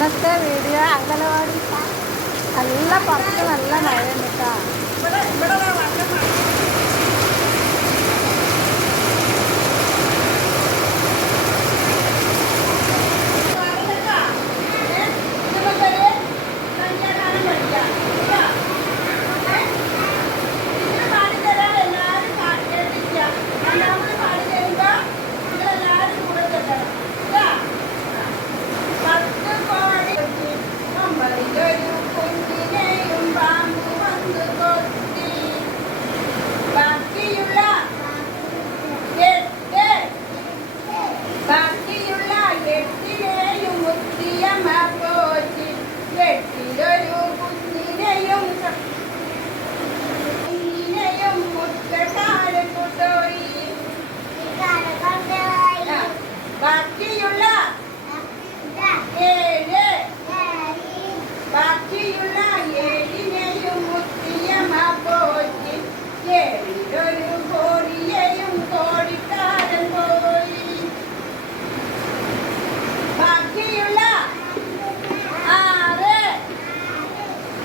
ഇന്നത്തെ വീഡിയോ അംഗനവാടി നല്ല പുറത്ത് നല്ല മഴയുണ്ട് കേട്ടോ.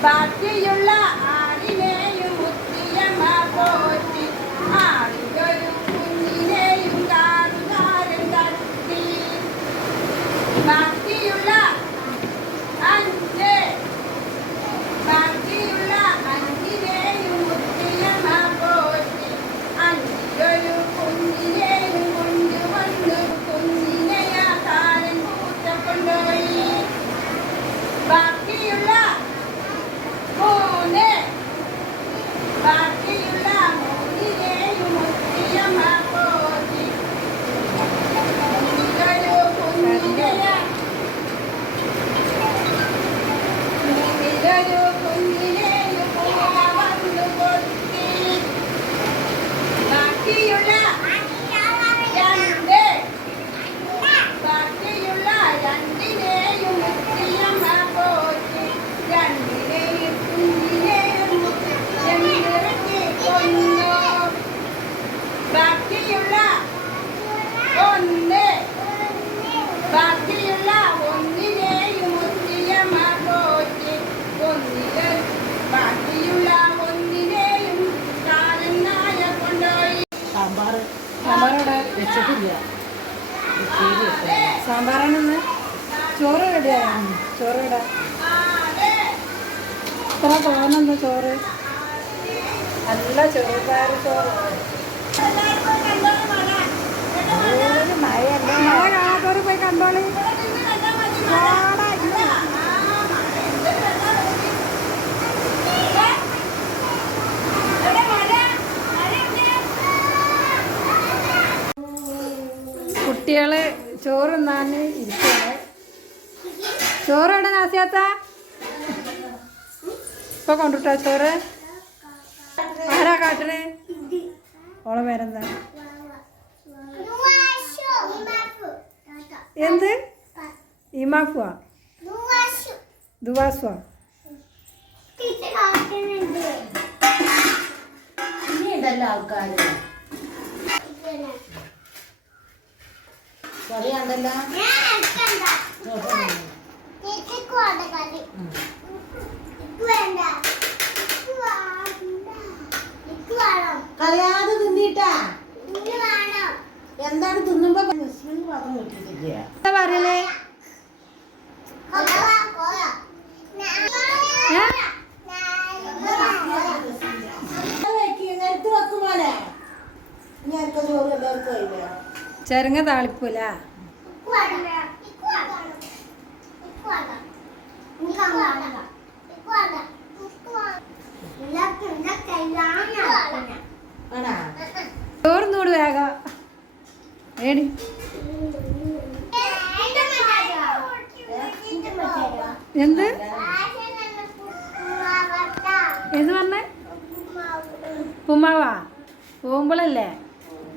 ബാക്കിയുള്ള ആടിനെയും മുത്തിയമ്മ പോറ്റി ആടിയൊരു കുഞ്ഞിനെയും കാറുകാരൻ തട്ടി ബാക്കിയുള്ള അഞ്ചിനെയും മുത്തിയമ്മ പോറ്റി അഞ്ചിയൊരു കുഞ്ഞിനെയും കൊണ്ടുവന്നു കുഞ്ഞിനെയാ കാരൻ കൂട്ടക്കൊണ്ടുപോയി ബാക്കിയുള്ള മൂന്നിനെയും മുത്തിയമ്മ പോറ്റി മൂന്നിലൊരു കുഞ്ഞിനെയും വന്നു കൊടുത്തി ബാക്കിയുള്ള രണ്ടിനെയും മുത്തിയമ്മ പോറ്റി രണ്ടിനെയും ബാക്കിയുള്ള ഒന്നിനെയും മുത്തിയമ്മ പോറ്റി ബാക്കിയുള്ള ഒന്നിനെയും കാലനായ കൊണ്ടുപോയി. സാമ്പാറോടെ വെച്ചിട്ടില്ല. സാമ്പാറാണെന്ന് ചോറ് റെഡിയാണ്. ചോറ് ഇടാം. ഇത്ര തോന്നുന്നു ചോറ്. നല്ല ചെറുപയർ ചോറ്. മഴയല്ലേ പോയി കണ്ടോളി. കുട്ടികള് ചോറ് തിന്നാൻ ഇരിക്കുകയാണ്. ചോറ് എവിടെ നാസിയാത്ത ഇപ്പൊ കൊണ്ടുട്ടോ ചോറ്? ആരാ കാട്ടണേ? ഓളെ പേരെന്താ? എന്ത്? ഇമാഫുവാ? ദുവാസുവാ? ആൾക്കാര് പറയാണ്ടല്ലോ. കളയാതെ തിന്നിട്ടാ എന്താണ് തിന്നുമ്പോ പറയലേ? ചെരങ്ങ താളിപ്പൂല. ചോറുന്നൂട് വേഗം ഏടി. എന്ത് എന്ന് പറഞ്ഞേ? ഉപ്പുമാവാ? പോകുമ്പോഴല്ലേ?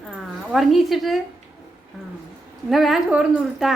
ആ ഉറങ്ങിച്ചിട്ട്. ആ എന്നാ വേഗം ചോറുന്നൂട്ടാ.